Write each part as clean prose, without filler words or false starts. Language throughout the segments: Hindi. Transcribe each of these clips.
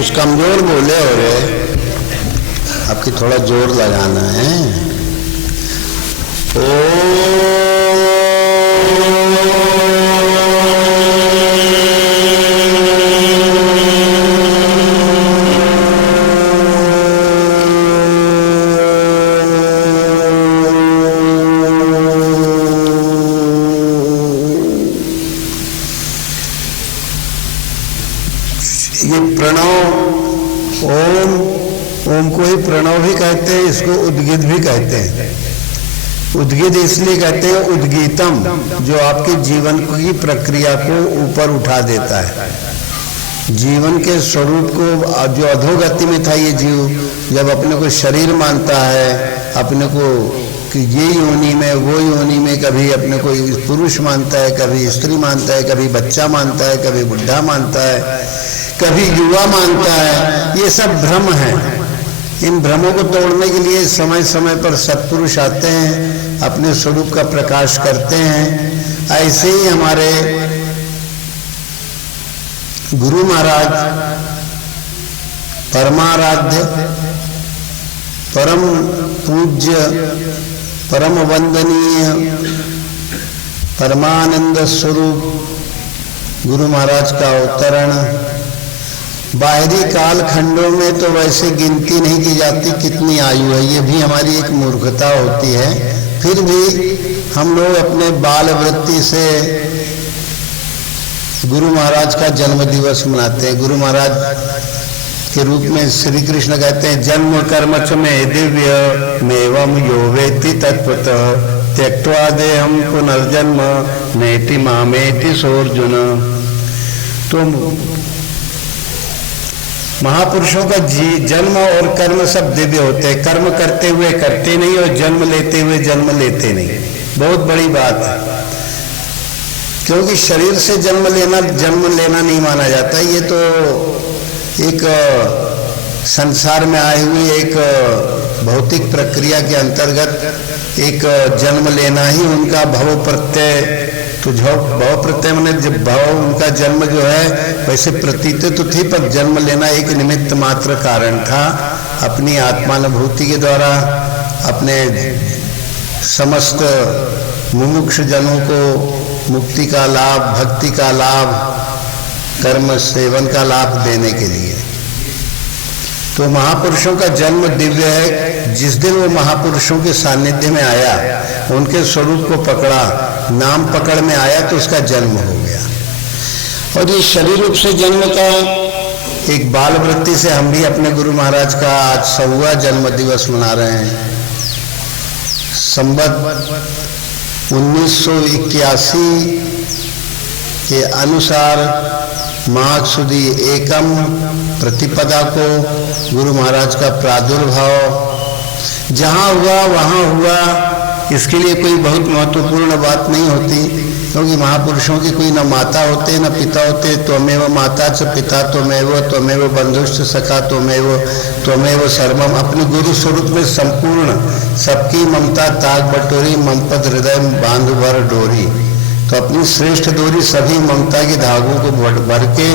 कुछ कमजोर बोले हो रे, आपकी थोड़ा जोर लगाना है। ये प्रणव, ओम को ही प्रणव भी कहते हैं, इसको उद्गीत भी कहते हैं। उद्गीत इसलिए कहते हैं उद्गीतम, जो आपके जीवन की प्रक्रिया को ऊपर उठा देता है, जीवन के स्वरूप को। जो अधोगति में था ये जीव, जब अपने को शरीर मानता है, अपने को कि ये योनि में वो योनि में, कभी अपने को पुरुष मानता है, कभी स्त्री मानता है, कभी बच्चा मानता है, कभी बुढ़ा मानता है, कभी युवा मानता है, ये सब भ्रम है। इन भ्रमों को तोड़ने के लिए समय समय पर सत्पुरुष आते हैं, अपने स्वरूप का प्रकाश करते हैं। ऐसे ही हमारे गुरु महाराज परमाराध्य, परम पूज्य, परम वंदनीय, परमानंद स्वरूप गुरु महाराज का अवतरण बाहरी काल खंडों में तो वैसे गिनती नहीं की जाती कितनी आयु है, ये भी हमारी एक मूर्खता होती है। फिर भी हम लोग अपने बाल वृत्ति से गुरु महाराज का जन्म दिवस मनाते हैं। गुरु महाराज के रूप में श्री कृष्ण कहते हैं, जन्म कर्म च में दिव्य मेवम यो वेत्ति तत्वतः त्यक्त्वा देहं पुनर्जन्म नेति मामेति सोऽर्जुन। तो महापुरुषों का जन्म और कर्म सब दिव्य होते हैं। कर्म करते हुए करते नहीं और जन्म लेते हुए जन्म लेते नहीं, बहुत बड़ी बात है। क्योंकि शरीर से जन्म लेना नहीं माना जाता। ये तो एक संसार में आई हुई एक भौतिक प्रक्रिया के अंतर्गत एक जन्म लेना ही उनका भव प्रत्यय। तो भाव प्रत्यय मैंने जब भाव उनका जन्म जो है वैसे प्रतीत तो थी, पर जन्म लेना एक निमित्त मात्र कारण था। अपनी आत्मानुभूति के द्वारा अपने समस्त मुमुक्ष जनों को मुक्ति का लाभ, भक्ति का लाभ, कर्म सेवन का लाभ देने के लिए। तो महापुरुषों का जन्म दिव्य है। जिस दिन वो महापुरुषों के सानिध्य में आया, उनके स्वरूप को पकड़ा, नाम पकड़ में आया, तो उसका जन्म हो गया। और ये शरीर रूप से जन्म का एक बाल वृत्ति से हम भी अपने गुरु महाराज का आज 100वां जन्म दिवस मना रहे हैं। संवत 1981 के अनुसार माघ सुदी एकम प्रतिपदा को गुरु महाराज का प्रादुर्भाव जहाँ हुआ वहाँ हुआ। इसके लिए कोई बहुत महत्वपूर्ण बात नहीं होती, क्योंकि महापुरुषों की कोई न माता होते न पिता होते। त्वमेव माता च पिता त्वमेव बंधुश्च सखा त्वमेव सर्वम। अपने गुरु स्वरूप में संपूर्ण सबकी ममता ताक बटोरी, ममपद हृदय बांध भर डोरी। तो अपनी श्रेष्ठ डोरी सभी ममता के धागों को भर के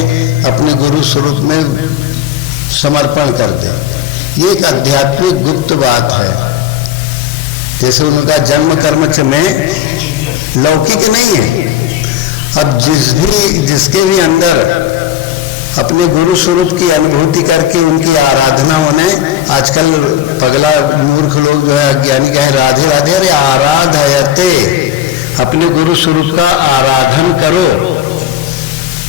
अपने गुरु स्वरूप में समर्पण कर दे। ये एक आध्यात्मिक गुप्त बात है। जैसे उनका जन्म कर्म में लौकिक नहीं है। अब जिसके भी अंदर अपने गुरु स्वरूप की अनुभूति करके उनकी आराधना होने, आजकल पगला मूर्ख लोग जो है अज्ञानी कहे राधे राधे। अरे आराधयते, अपने गुरु स्वरूप का आराधन करो।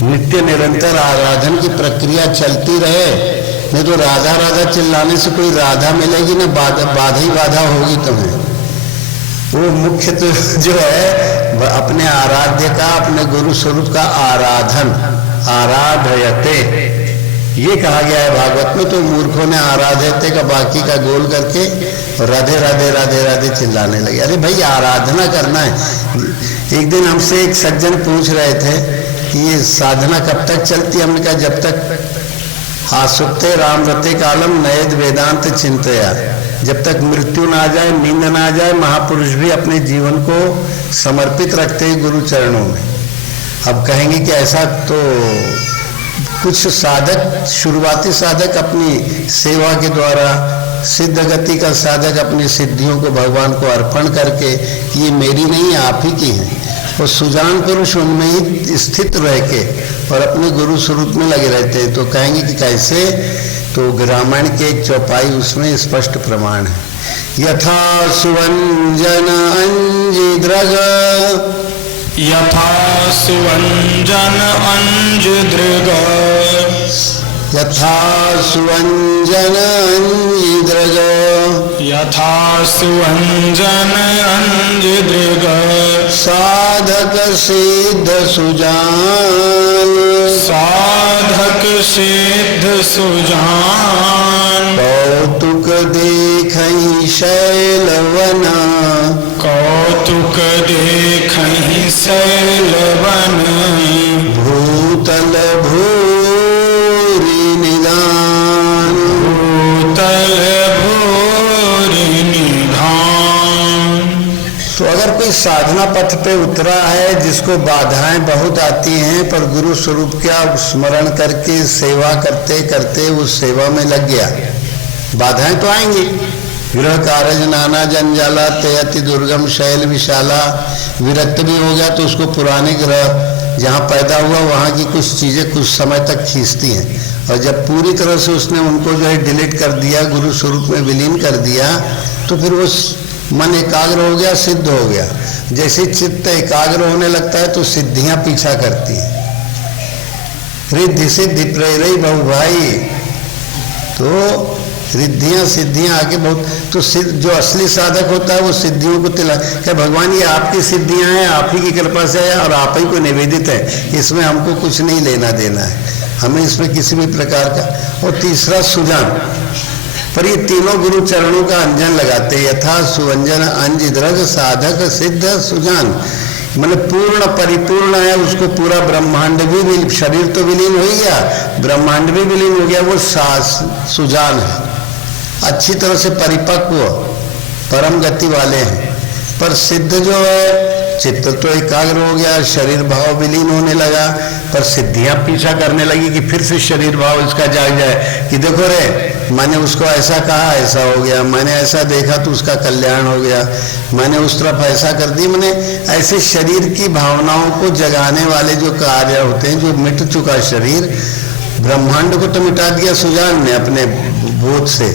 नित्य निरंतर आराधन की प्रक्रिया चलती रहे। नहीं तो राधा राधा चिल्लाने से कोई राधा मिलेगी ना, बाधा ही बाधा होगी तुम्हें। वो मुख्य तो जो है अपने आराध्य का, अपने गुरु स्वरूप का आराधन, आराधयते ये कहा गया है भागवत में। तो मूर्खों ने आराधयते का बाकी का गोल करके राधे राधे राधे राधे चिल्लाने लगे। अरे भाई आराधना करना है। एक दिन हमसे एक सज्जन पूछ रहे थे कि ये साधना कब तक चलती। हमने कहा जब तक आसुप्ते राम रते कालम नयद वेदांत चिंतया, जब तक मृत्यु ना आ जाए, नींद ना आ जाए। महापुरुष भी अपने जीवन को समर्पित रखते हैं गुरु चरणों में। अब कहेंगे कि ऐसा तो कुछ साधक, शुरुआती साधक अपनी सेवा के द्वारा, सिद्ध गति का साधक अपनी सिद्धियों को भगवान को अर्पण करके ये मेरी नहीं आप ही की हैं, और सुजान पुरुष उनमें ही स्थित रह के और अपने गुरु स्वरूप में लगे रहते हैं। तो कहेंगे कि कैसे, तो रामायण के चौपाई उसमें स्पष्ट प्रमाण है। यथा सुवंजन अंजिद्रग, यथा सुवंजन अंजिद्रग, यथा सुवंजन अंजिद्रग, यथा सुवंजन अंजिद्रग, साधक सिद्ध सुजान, साधक सिद्ध सुजान, कौतुक देखहि शैलवना, कौतुक देखहि शैलवन, भूतल भूरि निदान, भूतल भूरि निधान। तो अगर कोई साधना पथ पे उतरा है जिसको बाधाएं बहुत आती हैं, पर गुरु स्वरूप का स्मरण करके सेवा करते करते उस सेवा में लग गया, बाधाएं तो आएंगी। गृह कारज नाना जंजाला तयति दुर्गम शैल विशाला, विरक्त भी हो गया तो उसको पुराने ग्रह जहाँ पैदा हुआ वहाँ की कुछ चीज़ें कुछ समय तक खींचती हैं, और जब पूरी तरह से उसने उनको जो है डिलीट कर दिया, गुरु स्वरूप में विलीन कर दिया, तो फिर वो मन एकाग्र हो गया, सिद्ध हो गया। जैसे चित्त एकाग्र होने लगता है तो सिद्धियां पीछा करती हैं। रिद्धि सिद्धि प्रेरई बहु भाई, तो रिद्धियां सिद्धियां आके बहुत, तो सिद्ध जो असली साधक होता है वो सिद्धियों को तिला क्या भगवान ये आपकी सिद्धियां हैं, आप ही की कृपा से है और आप ही को निवेदित है, इसमें हमको कुछ नहीं लेना देना है, हमें इसमें किसी भी प्रकार का। और तीसरा सुजान, पर ये तीनों गुरु चरणों का अंजन लगाते, यथा सुवंजन अंजिद्रग साधक सिद्ध सुजान, मतलब पूर्ण परिपूर्ण है, उसको पूरा ब्रह्मांड भी, शरीर तो विलीन हो ही गया, ब्रह्मांड भी विलीन हो गया, वो सुजान है, अच्छी तरह से परिपक्व परम गति वाले हैं। पर सिद्ध जो है, चित्त तो एकाग्र हो गया, शरीर भाव विलीन होने लगा, पर सिद्धियां पीछा करने लगी कि फिर से शरीर भाव इसका जाग जाए कि देखो रे मैंने उसको ऐसा कहा ऐसा हो गया, मैंने ऐसा देखा तो उसका कल्याण हो गया, मैंने उस तरफ ऐसा कर दी। मैंने ऐसे शरीर की भावनाओं को जगाने वाले जो कार्य होते हैं, जो मिट चुका शरीर, ब्रह्मांड को तो मिटा दिया सुजान ने अपने बोध से,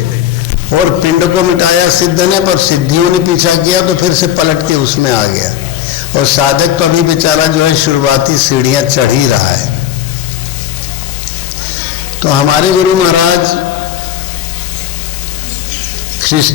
और पिंड को मिटाया सिद्ध ने, पर सिद्धियों ने पीछा किया तो फिर से पलट के उसमें आ गया। और साधक तो अभी बेचारा जो है शुरुआती सीढ़ियां चढ़ ही रहा है। तो हमारे गुरु महाराज ख्रिस्त